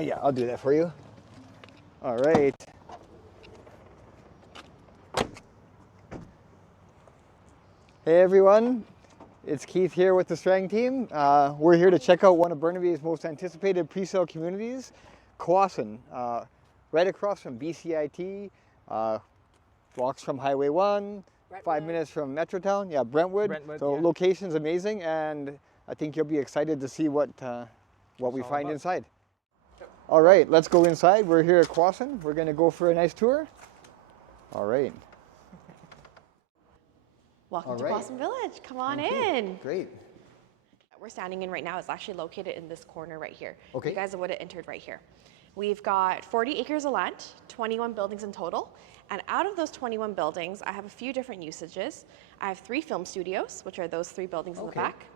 Oh yeah, I'll do that for you. All right. Hey everyone, it's Keith here with the Strang team. We're here to check out one of Burnaby's most anticipated pre-sale communities, kʷasən, right across from BCIT, walks from Highway 1, Brentwood. 5 minutes from Metrotown. Yeah, Brentwood. So yeah. Location's amazing, and I think you'll be excited to see what we find inside. All right, let's go inside. We're here at kʷasən. We're gonna go for a nice tour. All right. Welcome to kʷasən Village. Come on in. Great. We're standing in right now is actually located in this corner right here. Okay. You guys would have entered right here. We've got 40 acres of land, 21 buildings in total. And out of those 21 buildings, I have a few different usages. I have 3 film studios, which are those 3 buildings in the back,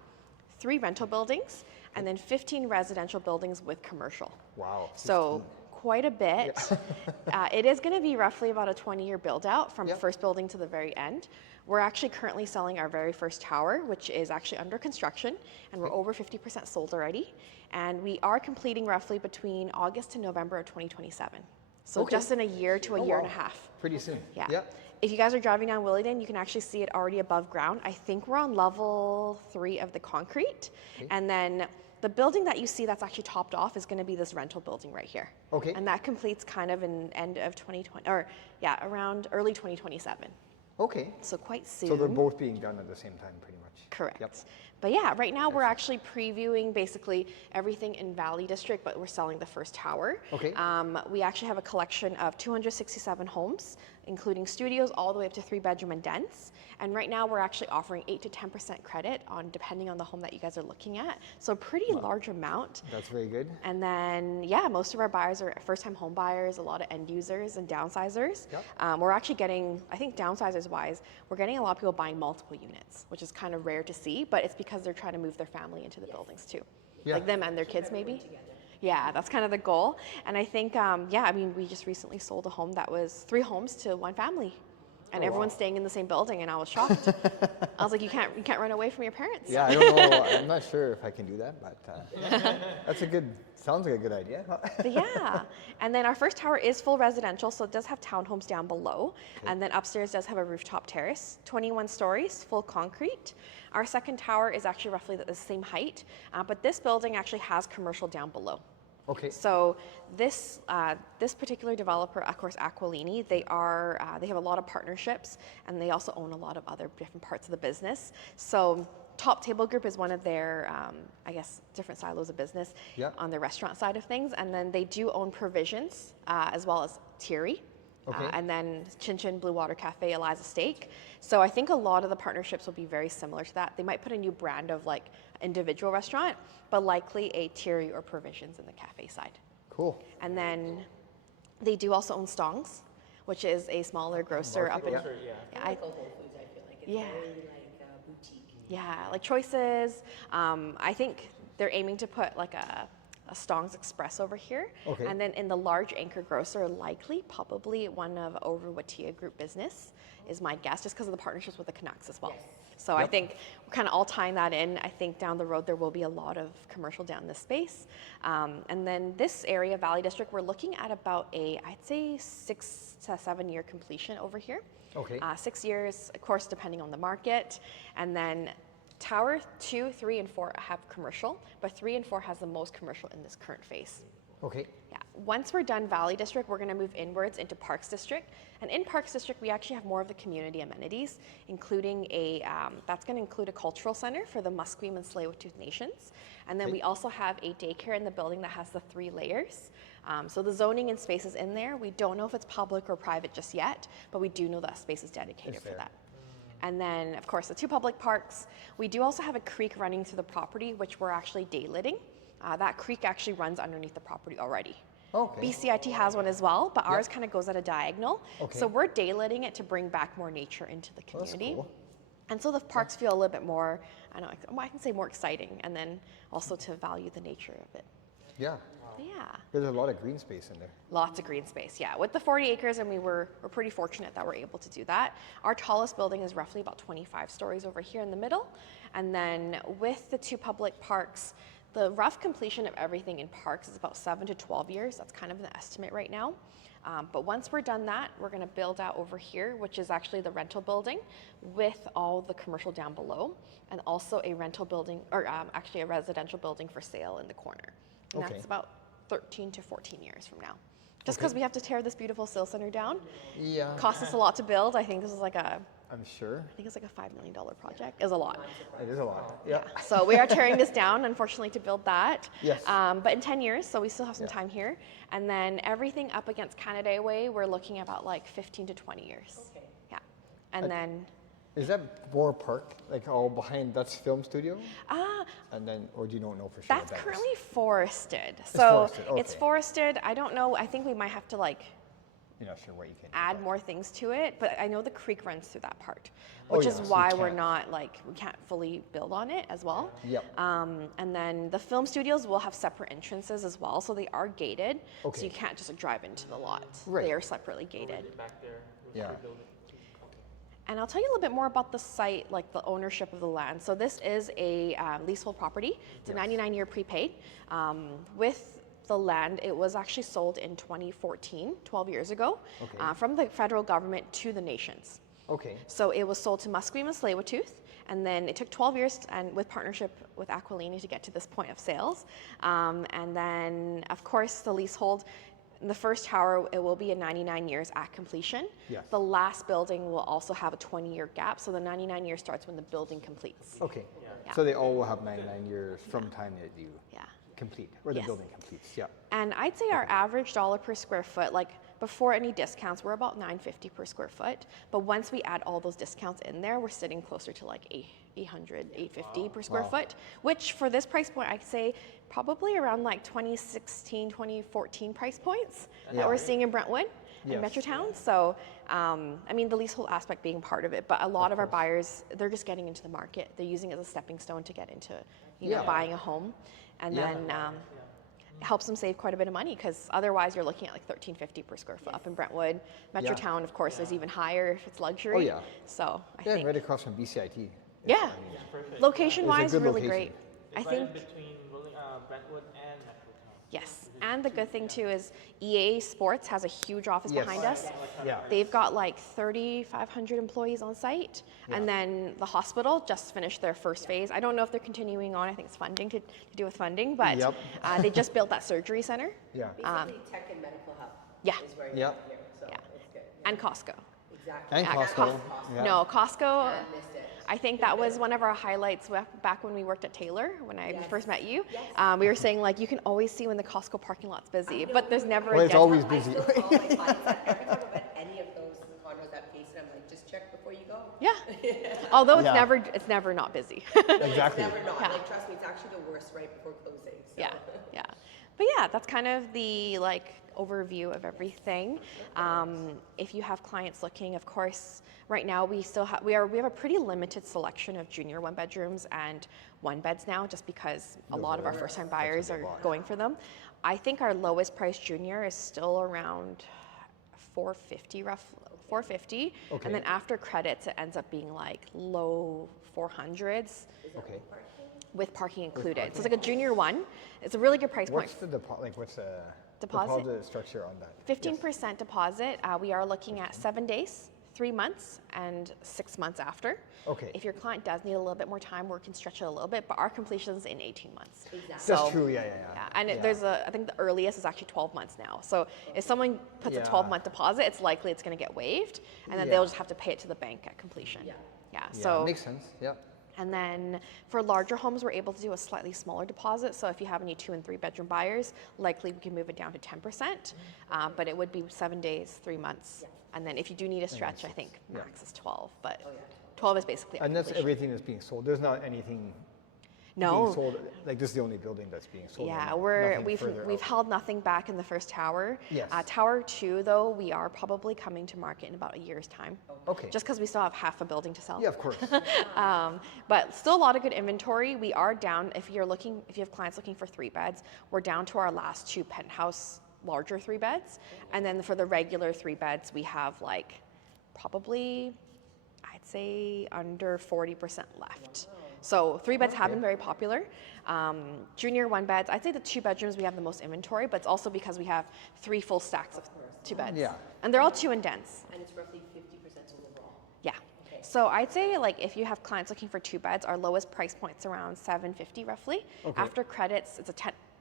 3 rental buildings, and then 15 residential buildings with commercial. Wow. 15. So quite a bit. Yeah. It is going to be roughly about a 20-year build out from first building to the very end. We're actually currently selling our very first tower, which is actually under construction, and we're over 50% sold already. And we are completing roughly between August to November of 2027. So just in a year to a year and a half. Pretty soon. Yeah. Yep. If you guys are driving down Willingdon, you can actually see it already above ground. I think we're on level 3 of the concrete. Okay. And then the building that you see that's actually topped off is going to be this rental building right here. Okay. And that completes kind of in end of 2020, or yeah, around early 2027. Okay. So quite soon. So they're both being done at the same time, pretty much. Correct. Yep. But yeah, right now we're actually previewing basically everything in Valley District, but we're selling the first tower. Okay. We actually have a collection of 267 homes, including studios all the way up to 3-bedroom and dens. And right now we're actually offering 8 to 10% credit on depending on the home that you guys are looking at. So a pretty large amount. That's very good. And then, yeah, most of our buyers are first-time home buyers, a lot of end users and downsizers. Yep. We're actually getting, I think downsizers-wise, we're getting a lot of people buying multiple units, which is kind of rare to see, but it's because they're trying to move their family into the buildings too. Yeah. Like them and their kids maybe. Yeah, that's kind of the goal. And I think, yeah, I mean, we just recently sold a home that was 3 homes to 1 family. And everyone's staying in the same building, and I was shocked. I was like, you can't run away from your parents. Yeah, I don't know. I'm not sure if I can do that, but that's sounds like a good idea. But yeah, and then our first tower is full residential, so it does have townhomes down below. Okay. And then upstairs does have a rooftop terrace, 21 stories, full concrete. Our second tower is actually roughly the same height, but this building actually has commercial down below. Okay. So this particular developer, of course, Aquilini, they have a lot of partnerships, and they also own a lot of other different parts of the business. So Top Table Group is one of their, I guess, different silos of business on the restaurant side of things, and then they do own Provisions as well as Thierry. Okay. And then Chin Chin, Blue Water Cafe, Eliza Steak. So I think a lot of the partnerships will be very similar to that. They might put a new brand of like individual restaurant, but likely a Thierry or Provisions in the cafe side. Cool. And then they do also own Stongs, which is a smaller grocer up in like a Whole Foods, I feel like it's very like boutique. Yeah, like Choices. I think they're aiming to put like a Stong's Express over here. Okay. And then in the large anchor grocer, likely, probably one of over Watia Group business is my guess, just because of the partnerships with the Canucks as well. Yes. So I think we're kind of all tying that in. I think down the road there will be a lot of commercial down this space. And then this area, Valley District, we're looking at about I'd say 6 to 7 year completion over here. Okay. 6 years, of course, depending on the market. And then Tower 2, 3, and 4 have commercial, but 3 and 4 has the most commercial in this current phase. Okay. Yeah. Once we're done Valley District, we're going to move inwards into Parks District. And in Parks District, we actually have more of the community amenities, including that's going to include a cultural center for the Musqueam and Tsleil-Waututh Nations. And then we also have a daycare in the building that has the 3 layers. So the zoning and space is in there. We don't know if it's public or private just yet, but we do know that space is dedicated for that. And then, of course, the 2 public parks. We do also have a creek running through the property, which we're actually daylighting. That creek actually runs underneath the property already. Okay. BCIT has one as well, but ours kind of goes at a diagonal. Okay. So we're daylighting it to bring back more nature into the community. That's cool. And so the parks feel a little bit more, I can say more exciting, and then also to value the nature of it. Yeah. Yeah. There's a lot of green space in there. Lots of green space, yeah. With the 40 acres, and we're pretty fortunate that we're able to do that. Our tallest building is roughly about 25 stories over here in the middle. And then with the 2 public parks, The rough completion of everything in parks is about 7 to 12 years. That's kind of the estimate right now. But once we're done that, we're going to build out over here, which is actually the rental building with all the commercial down below, and also a rental building, or actually a residential building for sale in the corner. And that's about 13 to 14 years from now. Just because we have to tear this beautiful sales center down. Yeah. Cost us a lot to build. I think this is like I'm sure. I think it's like a $5 million project. It's a lot. It is a lot. Yeah. So we are tearing this down, unfortunately, to build that. Yes. But in 10 years, so we still have some time here. And then everything up against Canada Way, we're looking at about like 15 to 20 years. Okay. Yeah. And then... Is that Moore Park, like all behind, that's film studio? And then, or do you don't know for sure? That's what that currently is? forested. It's So forested, okay. it's forested. I don't know. I think we might have to like You're not sure what you can add more things to it, but I know the creek runs through that part, which is so you why we're can't. not like, we can't fully build on it as well. Yep. And then the film studios will have separate entrances as well, so they are gated, so Okay. you can't just drive into the lot. Right. They are separately gated. Back there. Yeah. And I'll tell you a little bit more about the site, like the ownership of the land. So this is a leasehold property. It's a 99-year prepaid. With the land, it was actually sold in 2014, 12 years ago, from the federal government to the nations. Okay. So it was sold to Musqueam and Tsleil-Waututh, and then it took 12 years and with partnership with Aquilini to get to this point of sales. And then, of course, the leasehold. In the first tower, it will be a 99 years at completion. Yes. The last building will also have a 20-year gap, so the 99 years starts when the building completes. Okay. Yeah. So they all will have 99 years from time that you Yeah. complete, or the Yes. building completes. Yeah. And I'd say our average dollar per square foot, like before any discounts, we're about $9.50 per square foot. But once we add all those discounts in there, we're sitting closer to like $800, $850 per square foot, which for this price point, I'd say probably around like 2016, 2014 price points that we're seeing in Brentwood and Metrotown. So, I mean, the leasehold aspect being part of it, but a lot of our buyers, they're just getting into the market. They're using it as a stepping stone to get into, you know, buying a home. And then it helps them save quite a bit of money, because otherwise you're looking at like $13.50 per square foot up in Brentwood. Metrotown, of course, is even higher if it's luxury. Oh, yeah. So I Yeah, think, right across from BCIT. yeah, location-wise, good really location. great. I It's think, right in between Brentwood and Metrotown. yes. And the good thing too is EA Sports has a huge office behind us. Yeah. They've got like 3,500 employees on site. And then the hospital just finished their first phase. I don't know if they're continuing on. I think it's funding to do with funding, but they just built that surgery center. Yeah. Basically, tech and medical hub Yeah. is where you're Yeah. here, so Yeah. it's good. And Costco. Exactly. And Yeah, Costco. Yeah. No, Costco. I missed it. I think that was one of our highlights back when we worked at Taylor, when I first met you. We were saying like, you can always see when the Costco parking lot's busy, but there's never Well, a it's dead always I busy. still call my clients that every time I'm at any of those condos at Kʷasən, I'm like, just check before you go. Yeah. Although it's Yeah. never not busy. Exactly. It's never not. Yeah. Like, trust me, it's actually the worst right before closing. So. Yeah, yeah. But yeah, that's kind of the like overview of everything. If you have clients looking, of course, right now we still have we have a pretty limited selection of junior 1-bedrooms and 1-beds now, just because a lot of our first-time buyers are going for them. I think our lowest price junior is still around $450 roughly. $450, and then after credits, it ends up being like low 400s. Okay. With parking included. So it's like a junior one. It's a really good price point. What's the what's the Deposit? structure on that? 15% deposit. We are looking at 7 days, 3 months, and 6 months after. Okay. If your client does need a little bit more time, we can stretch it a little bit, but our completion is in 18 months. Exactly. That's true. Yeah. And there's I think the earliest is actually 12 months now. So if someone puts a Yeah. 12-month deposit, it's likely it's going to get waived, and then they'll just have to pay it to the bank at completion. Yeah. Yeah, So makes sense. Yeah. and then for larger homes, we're able to do a slightly smaller deposit. So if you have any 2- and 3-bedroom buyers, likely we can move it down to 10%, but it would be 7 days, 3 months. And then if you do need a stretch, I think max is 12, but 12 is basically And that's completion. everything that's being sold. There's not anything being No, sold. Like this is the only building that's being sold. yeah, Nothing we've further out. held nothing back in the first tower. Yes. Tower 2, though, we are probably coming to market in about a year's time. Okay. Just because we still have half a building to sell. Yeah, of course. But still a lot of good inventory. We are down, if you have clients looking for 3 beds, we're down to our last 2 penthouse larger 3 beds. And then for the regular 3 beds, we have like probably, I'd say under 40% left. So 3 beds have been very popular. Junior 1 beds, I'd say the 2 bedrooms we have the most inventory, but it's also because we have 3 full stacks of 2 beds. Yeah. And they're all 2 indents. And it's roughly 50% overall. Yeah. Okay. So I'd say like if you have clients looking for 2 beds, our lowest price point's around $750 roughly. Okay. After credits, it's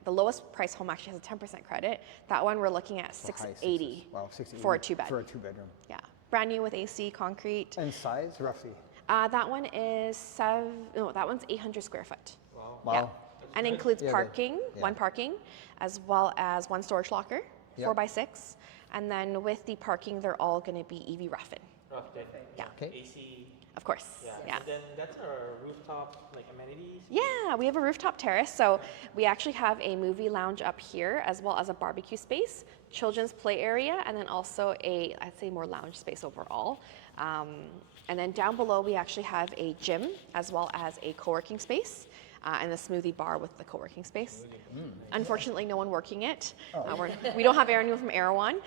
the lowest price home actually has a 10% credit. That one we're looking at $680 Wow, 680 for a 2 bed. For a 2 bedroom. Yeah. Brand new with AC, concrete. And size, roughly? That one is that one's 800 square foot. Wow. Yeah. And includes Yeah, parking, yeah. 1 parking, as well as 1 storage locker, Yeah. 4x6. And then with the parking, they're all going to be EV rough-in. Rough day. Yeah. Okay. AC. Of course. Yeah. And then that's our rooftop like amenities. Yeah, we have a rooftop terrace. So we actually have a movie lounge up here, as well as a barbecue space, children's play area, and then also I'd say more lounge space overall. And then down below, we actually have a gym, as well as a co-working space. And a smoothie bar with the co-working space. Unfortunately, no one working it. We don't have anyone from Erewhon.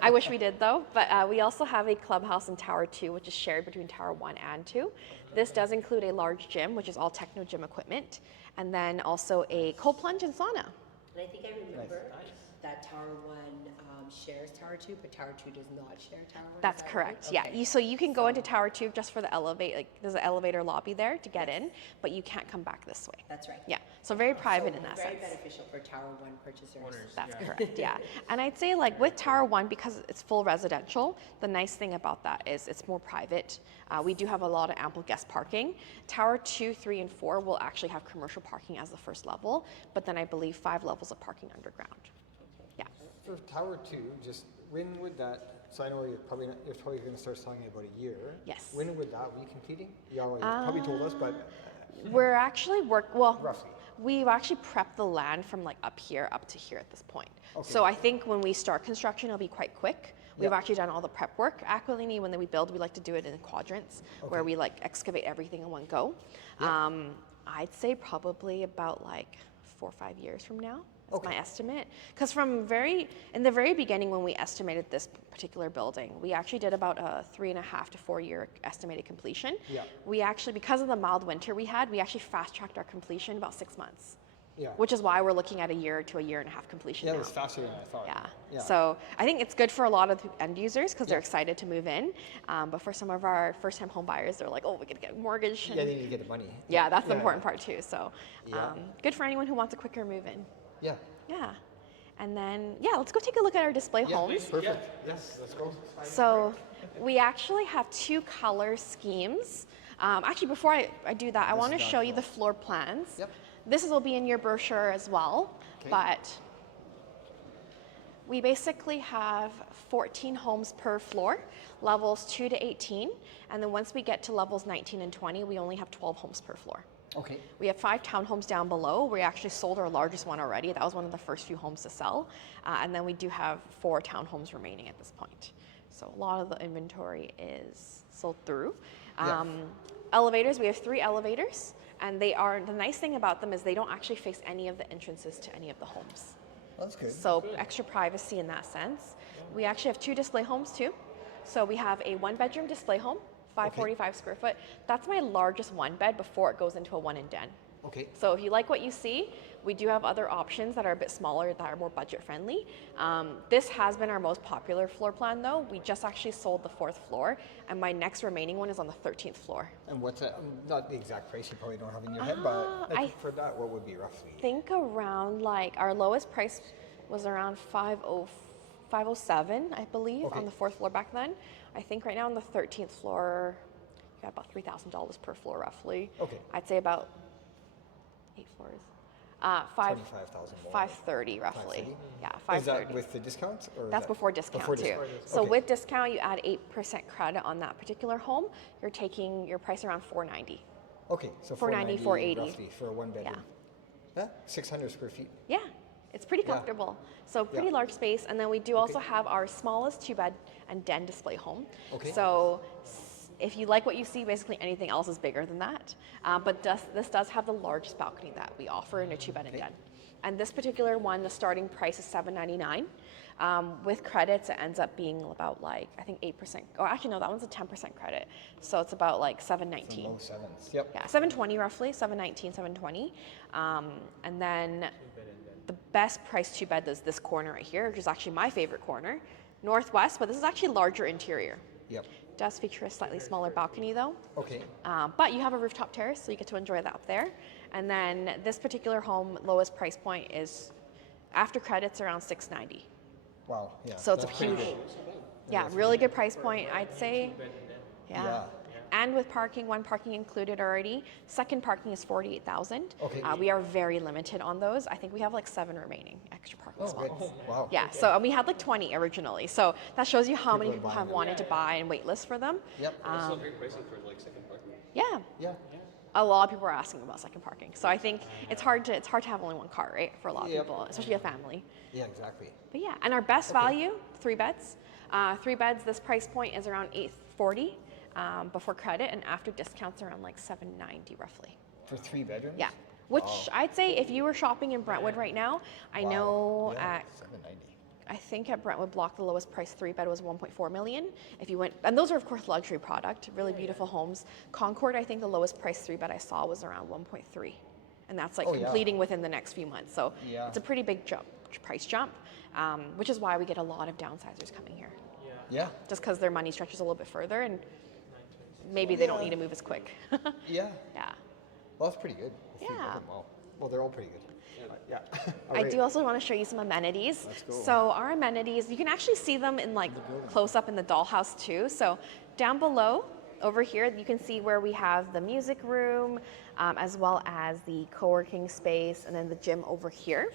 I wish we did though. But we also have a clubhouse in Tower 2, which is shared between Tower 1 and 2. This does include a large gym, which is all techno gym equipment, and then also a cold plunge and sauna. And I think I remember that Tower 1 shares Tower 2, but Tower 2 does not share Tower 1. That's correct. Yeah. So you can go into Tower 2 just for the elevate. Like there's an elevator lobby there to get in, but you can't come back this way. That's right. Yeah. So very private in that Very sense. beneficial for Tower 1 purchasers. That's correct, yeah. And I'd say like with Tower 1, because it's full residential, the nice thing about that is it's more private. We do have a lot of ample guest parking. Tower 2, 3, and 4 will actually have commercial parking as the first level, but then I believe 5 levels of parking underground. Yeah. For Tower 2, just when would that, so I know you're probably going to start selling in about a year. Yes. When would that be completing? You already probably told us, but We're actually roughly. We've actually prepped the land from like up here up to here at this point. Okay. So I think when we start construction, it'll be quite quick. We've actually done all the prep work. Aquilini, when we build, we like to do it in quadrants, where we like excavate everything in one go. I'd say probably about like 4 or 5 years from now. That's my estimate. Because in the very beginning when we estimated this particular building, we actually did about a 3.5 to 4 year estimated completion. Yeah. We actually, because of the mild winter we actually fast-tracked our completion about 6 months. Yeah. Which is why we're looking at a year to a year and a half completion Yeah, now. it was faster than I thought. Yeah. So I think it's good for a lot of end users because they're excited to move in. But for some of our first-time home buyers, they're like, oh, we could get a mortgage. Yeah, they need to get the money. Yeah, that's the important part too. So good for anyone who wants a quicker move in. Yeah. Yeah. And then, let's go take a look at our display homes. Perfect. Yes, let's go. So we actually have 2 color schemes. Actually, before I do that, I want to show you the floor plans. Yep. This will be in your brochure as well, but we basically have 14 homes per floor, levels 2 to 18, and then once we get to levels 19 and 20, we only have 12 homes per floor. Okay. We have 5 townhomes down below. We actually sold our largest one already. That was one of the first few homes to sell. And then we do have 4 townhomes remaining at this point. So a lot of the inventory is sold through. Elevators, we have 3 elevators. And the nice thing about them is they don't actually face any of the entrances to any of the homes. That's good. So extra privacy in that sense. We actually have 2 display homes too. So we have a 1-bedroom display home, 545 square foot. That's my largest 1-bed before it goes into a 1-and-den. Okay. So if you like what you see, we do have other options that are a bit smaller, that are more budget friendly. This has been our most popular floor plan though. We just actually sold the 4th floor, and my next remaining one is on the 13th floor. And what's that? Not the exact price, you probably don't have in your head, but for that, what would be roughly? I think around like, our lowest price was around 507, I believe, on the 4th floor back then. I think right now on the 13th floor, you got about $3,000 per floor roughly. Okay. I'd say about 8 floors. 25,000 more. 530 roughly. 530? Yeah, Is 530. that with the discounts? Or is That's that before discount before too. discount? So Okay. with discount, you add 8% credit on that particular home. You're taking your price around $490. Okay, so 490, 490 480. roughly for a 1-bedroom. Yeah, 600 square feet. Yeah, it's pretty comfortable. So pretty large space. And then we do also have our smallest 2-bed and den display home. Okay. So if you like what you see, basically anything else is bigger than that. But this does have the largest balcony that we offer in a 2-bed and den. And this particular one, the starting price is $799. With credits, it ends up being about like, I think 8%. Oh, actually, no, that one's a 10% credit. So it's about like 719. Low sevens. Yep. Yeah, 720 roughly, 719, 720. And then the best price 2-bed is this corner right here, which is actually my favorite corner. Northwest, but this is actually larger interior. Yep. Does feature a slightly smaller balcony though. Okay. But you have a rooftop terrace, so you get to enjoy that up there. And then this particular home, lowest price point is, after credits, around $690. Wow. Yeah. So it's a that's pretty huge, good. yeah, really good price point, I'd say. Yeah. Yeah. And with parking, one parking included already. Second parking is 48,000. Okay. We are very limited on those. I think we have like 7 remaining extra parking Oh, good. spots. Wow. Yeah, so and we had like 20 originally. So that shows you how many People are people have buying wanted to buy and wait list for them. Yep. Still great pricing for like second parking. Yeah, Yeah. a lot of people are asking about second parking. So I think it's hard to have only one car, right, for a lot of Yep. people, especially a family. Yeah, exactly. But yeah, and our best value, 3 beds. 3 beds, this price point is around $840 before credit, and after discounts around like $790 roughly. For 3 bedrooms? Yeah, which I'd say if you were shopping in Brentwood right now, I Wow. know Yeah, at, 790. I think at Brentwood Block, the lowest price 3-bed was 1.4 million. If you went, and those are of course luxury product, really beautiful homes. Concord, I think the lowest price 3-bed I saw was around 1.3. And that's like Oh, yeah. completing within the next few months. So Yeah. it's a pretty big price jump, which is why we get a lot of downsizers coming here. Yeah. Just because their money stretches a little bit further and maybe they don't need to move as quick. Yeah. Yeah. Well, that's pretty good. The 3 Yeah. bedroom, wow. Well, they're all pretty good. Yeah. I do also want to show you some amenities. Let's go. So our amenities, you can actually see them in like close up in the dollhouse too. So down below, over here, you can see where we have the music room, as well as the co-working space, and then the gym over here.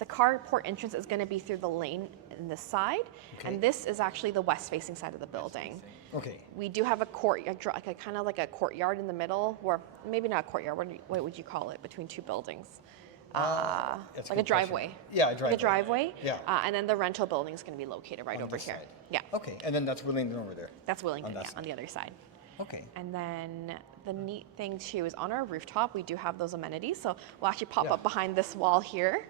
The carport entrance is going to be through the lane in this side, and this is actually the west-facing side of the building. Okay. We do have a courtyard, like a kind of like a courtyard in the middle, or maybe not a courtyard. What would you call it between 2 buildings? That's Like a good question. driveway. Yeah, a driveway. Like a driveway. Yeah. And then the rental building is going to be located right On over this here. side. Yeah. Okay, and then that's Willingdon over there. That's Willingdon, On that yeah, side. on the other side. Okay. And then the neat thing too is on our rooftop, we do have those amenities. So we'll actually pop Yeah. up behind this wall here.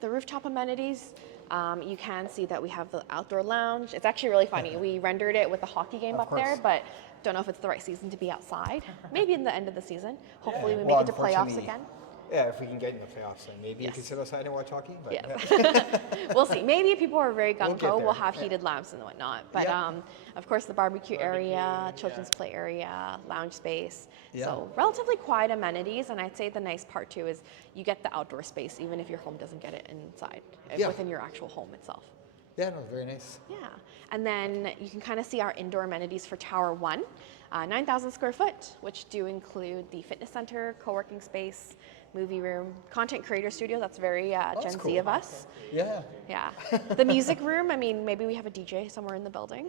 The rooftop amenities, you can see that we have the outdoor lounge. It's actually really funny. We rendered it with a hockey game Of up there, course. but don't know if it's the right season to be outside. Maybe in the end of the season. Hopefully we Well, make it to playoffs unfortunately, again. Yeah, if we can get in the playoffs, then maybe you Yes. can sit outside and watch hockey. But Yes. yeah. We'll see. Maybe if people are very We'll gung get ho, there. we'll have Yeah. heated lamps and whatnot. But Yeah. of course, the barbecue area, children's play area, lounge space. Yeah. So relatively quiet amenities. And I'd say the nice part too is you get the outdoor space, even if your home doesn't get it inside, Yeah. within your actual home itself. Yeah, no, very nice. Yeah, and then you can kind of see our indoor amenities for Tower 1, 9,000 square foot, which do include the fitness center, co-working space, movie room, content creator studio. That's very Gen that's Z cool. of us. Yeah. Yeah, the music room. I mean, maybe we have a DJ somewhere in the building,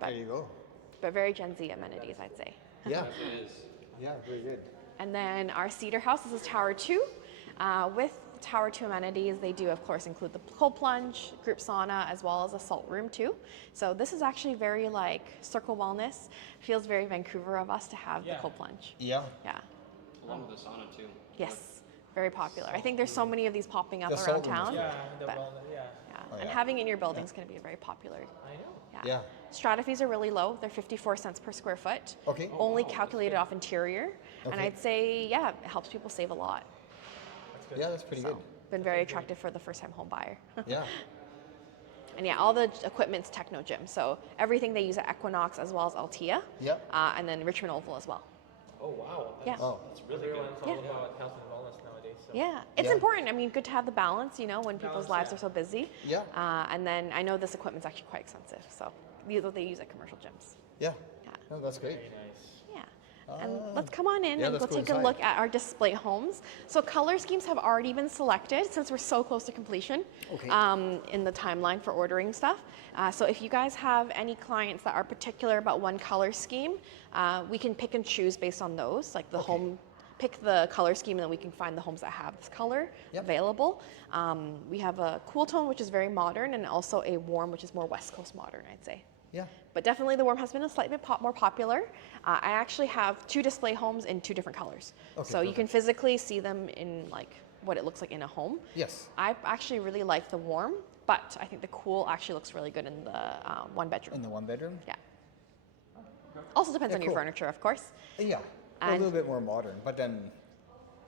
There you go. but very Gen Z amenities, I'd say. Yeah. It is. Yeah, very good. And then our Cedar House, this is Tower 2. With Tower 2 amenities, they do, of course, include the cold plunge, group sauna, as well as a salt room, too. So this is actually very, like, Circle Wellness. Feels very Vancouver of us to have the cold plunge. Yeah. Yeah. Along with the sauna too. Yes. Very popular. I think there's so many of these popping up The around salt room is town. good. Yeah, the But- wellness, yeah. Yeah. Oh, And yeah. having it in your building is going to be very popular. I know. Yeah. Strata fees are really low. They're 54 cents per square foot. Okay. Only calculated off interior. And Okay. I'd say, yeah, it helps people save a lot. That's good. Yeah, that's pretty good. Been very attractive for the first-time home buyer. Yeah. And yeah, all the equipment's Techno Gym. So everything they use at Equinox as well as Altea. Yep. And then Richmond Oval as well. Oh, wow. Yeah. Oh. That's really Everyone's good. Yeah. It's all about health and wellness nowadays. So. Yeah, it's Yeah. important. I mean, good to have the balance, you know, when people's lives Balance, yeah. are so busy. Yeah. And then I know this equipment's actually quite expensive. So these are what they use at commercial gyms. Yeah. Yeah. No, that's great. Very nice. Yeah. And let's come on in yeah, and let's go go take a inside. look at our display homes. So color schemes have already been selected since we're so close to completion Okay. in the timeline for ordering stuff. So if you guys have any clients that are particular about one color scheme, we can pick and choose based on those. Like the home, pick the color scheme and then we can find the homes that have this color Yep. available. We have a cool tone, which is very modern, and also a warm, which is more West Coast modern, I'd say. Yeah. But definitely the warm has been a slightly bit more popular. I actually have 2 display homes in 2 different colors. Okay, So you can physically see them in like what it looks like in a home. Yes. I actually really like the warm, but I think the cool actually looks really good in the one bedroom. In the one bedroom? Yeah. Also depends on your cool. furniture, of course. Yeah. A little bit more modern, but then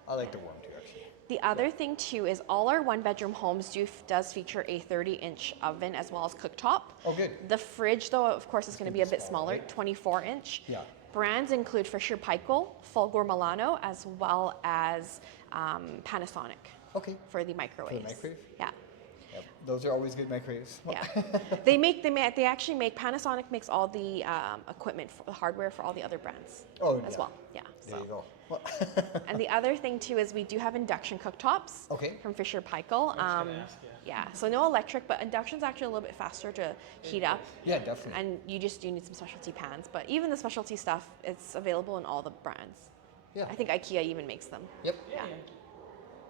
I like the warm too, actually. The other thing too is all our one bedroom homes does feature a 30-inch oven as well as cooktop. Oh, good. The fridge though, of course, is going to be a bit smaller, 24-inch. Yeah. Brands include Fisher-Paykel, Fulgor Milano, as well as Panasonic Okay. for the microwaves. microwave? Yeah. Yep. Those are always good microwaves. Yeah. They actually make, Panasonic makes all the equipment, for the hardware for all the other brands as well. Yeah. There you go. And the other thing too is we do have induction cooktops from Fisher-Paykel. Yeah, so no electric, but induction's actually a little bit faster to heat up. Yeah, definitely. And you just do need some specialty pans, but even the specialty stuff, it's available in all the brands. Yeah. I think IKEA even makes them. Yep. Yeah.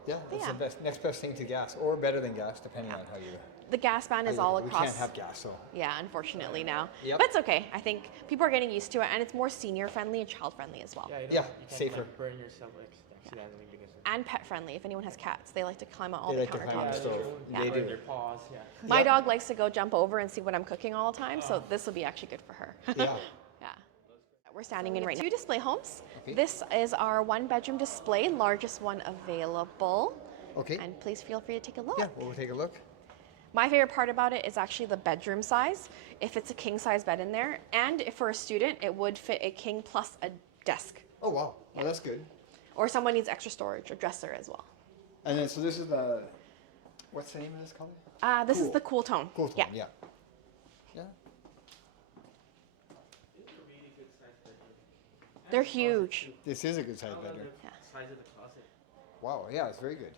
Yeah, that's the next best thing to gas, or better than gas, depending on how you. The gas ban is all across. We can't have gas, so. Yeah, unfortunately now. Yep. But it's okay. I think people are getting used to it, and it's more senior friendly and child friendly as well. Yeah, you Yeah, can't, safer. Like, burn yourself like accidentally because of And pet friendly. If anyone has cats, they like to climb on all They the like to climb on the countertops. stove. Yeah. They burn do. their paws. Yeah. My dog likes to go jump over and see what I'm cooking all the time, so this will be actually good for her. Yeah. Yeah. We're standing in right now. Two display homes. Okay. This is our one bedroom display, largest one available. Okay. And please feel free to take a look. Yeah, we'll take a look. My favorite part about it is actually the bedroom size. If it's a king size bed in there, and if for a student, it would fit a king plus a desk. Oh wow, well, that's good. Or someone needs extra storage, a dresser as well. And then so this is the, what's the name of this color? This is Cool. the cool tone. Cool tone. Yeah. Yeah. Yeah. They're huge. This is a good size bedroom. Yeah. Size of the closet. Wow. Yeah, it's very good.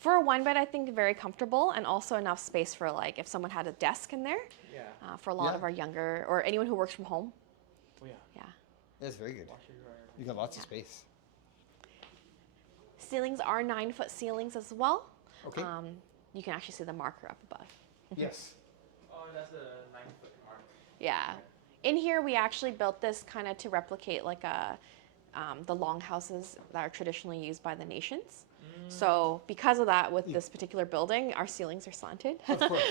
For a one bed, I think very comfortable, and also enough space for like if someone had a desk in there. Yeah. For a lot of our younger or anyone who works from home. Oh yeah. Yeah. That's very good. Washer dryer. You got lots of space. Ceilings are 9-foot ceilings as well. Okay. You can actually see the marker up above. Yes. Oh, that's a 9-foot mark. Yeah. In here, we actually built this kind of to replicate like the longhouses that are traditionally used by the nations. So because of that, with this particular building, our ceilings are slanted. Of course.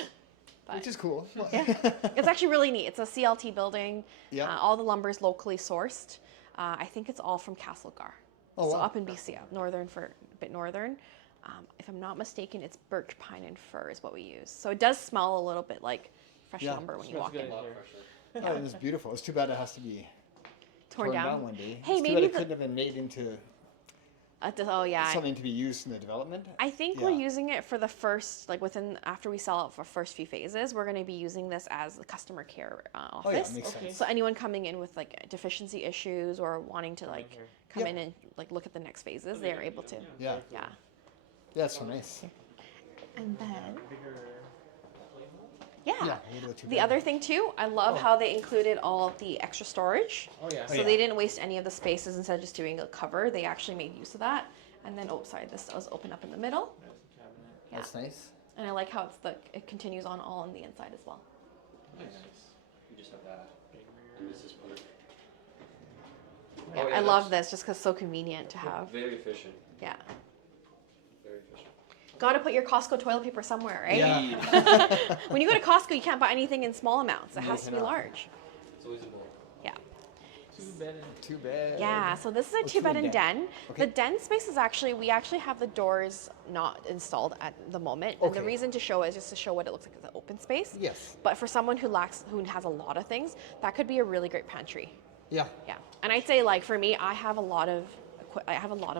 Which is cool. Yeah. It's actually really neat. It's a CLT building. Yeah. All the lumber is locally sourced. I think it's all from Castlegar. Oh, so wow. up in BC, northern for a bit northern. If I'm not mistaken, it's birch, pine, and fir is what we use. So it does smell a little bit like fresh Yeah. lumber when you Smells walk good in. in here. Oh, and it's beautiful. It's too bad it has to be Torn down. one day. Hey, it's maybe too bad it the- couldn't have been made into Oh yeah. something to be used in the development. I think Yeah. we're using it for the first, like after we sell it for first few phases, we're going to be using this as the customer care Oh yeah, office. makes Okay. sense. So anyone coming in with like deficiency issues or wanting to like here. come Yeah. in and like look at the next phases, they are able to. Yeah. Yeah. That's so nice. And then, Bigger. yeah. Yeah, a little too The big. other thing too, I love how they included all of the extra storage. Oh yeah. So yeah. they didn't waste any of the spaces. Instead of just doing a cover, they actually made use of that. And then, oh, sorry, this does open up in the middle. There's a cabinet. Yeah. That's nice. And I like how it continues on all on the inside as well. Nice. You just have that. Big mirror. This is part. Yeah, Oh, yeah, I love that's- this just because it's so convenient to have. Very efficient. Yeah. Very efficient. Got to put your Costco toilet paper somewhere, right? Yeah. When you go to Costco, you can't buy anything in small amounts. It No, has to be cannot. large. It's always a bowl. Yeah. 2-bed. Too bad. Yeah, so this is a two two-bed and and den. den. Okay. The den space is we actually have the doors not installed at the moment. And the Okay. reason to show it is just to show what it looks like as an open space. Yes. But for someone who has a lot of things, that could be a really great pantry. Yeah. Yeah. And I'd say like for me, I have a lot of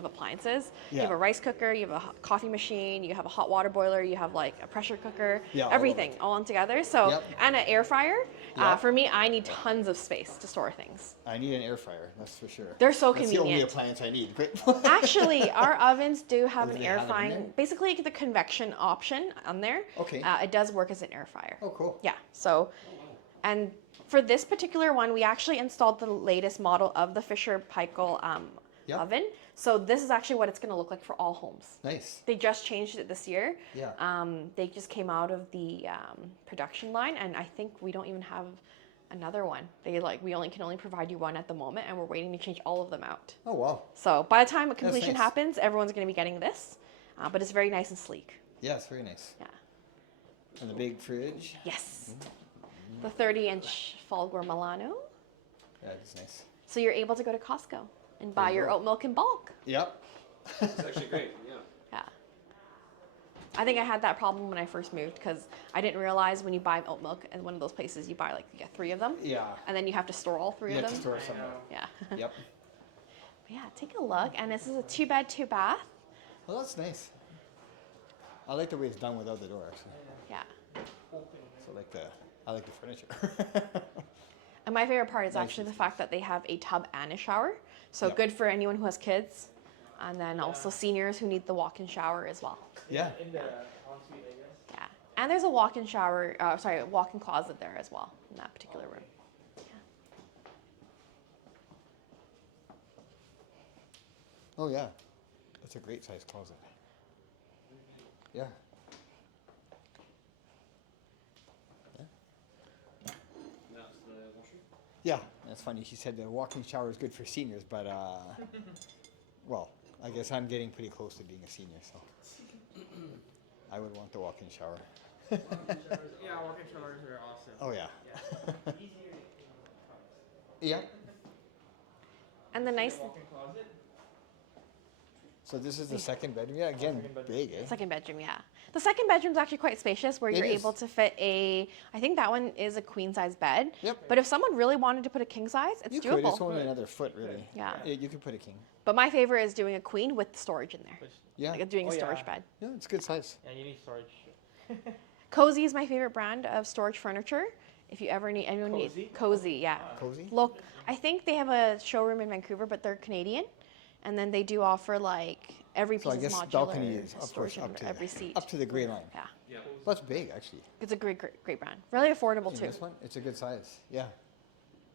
appliances. You have Yeah. a rice cooker, you have a coffee machine, you have a hot water boiler, you have like a pressure cooker, Yeah, all of everything all in together. So, Yep. and an air fryer. Yeah. For me, I need tons of space to store things. I need an air fryer, that's for sure. They're so That's the only convenient. appliance I need. Great. Actually, our ovens do have Oh, an they air have them in frying, there? basically the convection option on there. Okay. It does work as an air fryer. Oh, cool. Yeah, so, and for this particular one, we actually installed the latest model of the Fisher-Paykel Yep. oven. So this is actually what it's going to look like for all homes. Nice. They just changed it this year. Yeah. They just came out of the production line, and I think we don't even have another one. We can only provide you one at the moment, and we're waiting to change all of them out. Oh, wow. So by the time completion nice. happens, everyone's going to be getting this. but it's very nice and sleek. Yeah, it's very nice. Yeah. And the big fridge. Yes. The 30-inch Folgore Milano. Yeah, it's nice. So you're able to go to Costco and buy There you your go. oat milk in bulk. Yep. It's actually great. Yeah. Yeah. I think I had that problem when I first moved because I didn't realize when you buy oat milk in one of those places, you buy like you get 3 of them. Yeah. And then you have to store all 3 You of have them. to store somewhere. Yeah. Yep. But yeah, take a look. And this is a 2-bed, 2-bath. Well, that's nice. I like the way it's done without the door, actually. Yeah. So I like the furniture. And my favorite part is Nice actually and the fact that they have a tub and a shower. So Yep. good for anyone who has kids. And then also seniors who need the walk-in shower as well. Yeah. In the ensuite, I guess. Yeah. And there's a walk-in shower, a walk-in closet there as well in that particular room. Oh yeah. That's a great sized closet. Yeah. That's the washroom. Yeah, that's funny. She said the walk-in shower is good for seniors, but well, I guess I'm getting pretty close to being a senior, so I would want the walk-in shower. Yeah, walk-in showers are awesome. Oh yeah. Easier Yeah. And the nice walk-in closet. So this is the second bedroom. Yeah, again, Second bedroom. big, eh? second bedroom, yeah. The second bedroom is actually quite spacious where It you're is. able to fit I think that one is a queen size bed. Yep. But if someone really wanted to put a king size, it's You doable. could. It's only another foot, really. Yeah. You could put a king. But my favorite is doing a queen with storage in there. Yeah. Like doing a Oh, yeah. storage bed. Yeah, it's good size. Yeah, you need storage. Cozy is my favorite brand of storage furniture. If you ever need, anyone Cozy? need Cozy, yeah. Cozy. Look, I think they have a showroom in Vancouver, but they're Canadian, and then they do offer like every piece So I is guess modular, balcony is of storage course under every seat. up to the gray line. Yeah, Yeah. That's big, actually. it's a great brand. Really affordable In too. this one, it's a good size. Yeah.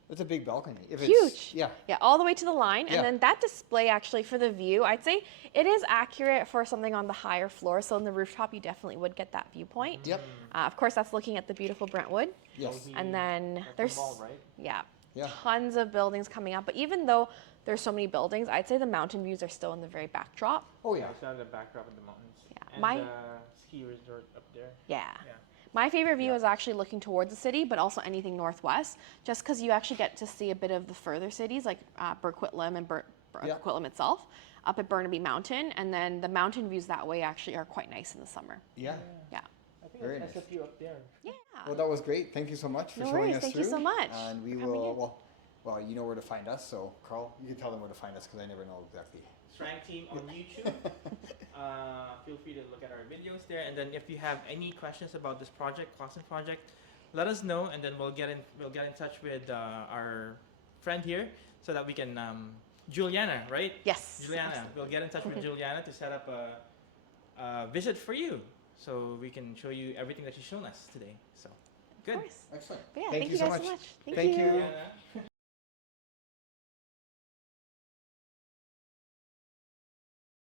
It's a big balcony. If Huge. It's, yeah. Yeah, all the way to the line, Yeah. and then that display actually for the view, I'd say it is accurate for something on the higher floor. So in the rooftop, you definitely would get that viewpoint. Yep. Of course, that's looking at the beautiful Brentwood, Yes. and then Like the there's mall, right? yeah, Yeah. tons of buildings coming up. But even though there's so many buildings, I'd say the mountain views are still in the very backdrop. Oh yeah. It's on the backdrop of the mountains. Yeah, And my- the ski resort up there. Yeah. Yeah. My favorite view is actually looking towards the city, but also anything northwest, just because you actually get to see a bit of the further cities, like Burquitlam and Yeah. Burquitlam itself, up at Burnaby Mountain, and then the mountain views that way actually are quite nice in the summer. Yeah. Yeah. I think Very it's nice. SFU up there. Yeah. Well, that was great. Thank you so much for No showing worries. us Thank through. you so much And we for coming will. in. Well, you know where to find us. So, Carl, you can tell them where to find us because I never know exactly. Strength Team on YouTube. Feel free to look at our videos there, and then if you have any questions about this project, kʷasən project, let us know, and then we'll get in touch with our friend here so that we can Juliana, right? Yes. Juliana, absolutely. we'll get in touch with Juliana to set up a visit for you, so we can show you everything that you've shown us today. So, good. Of course. Excellent. But yeah, Thank thank you you so guys much. so much. Thank you. Juliana.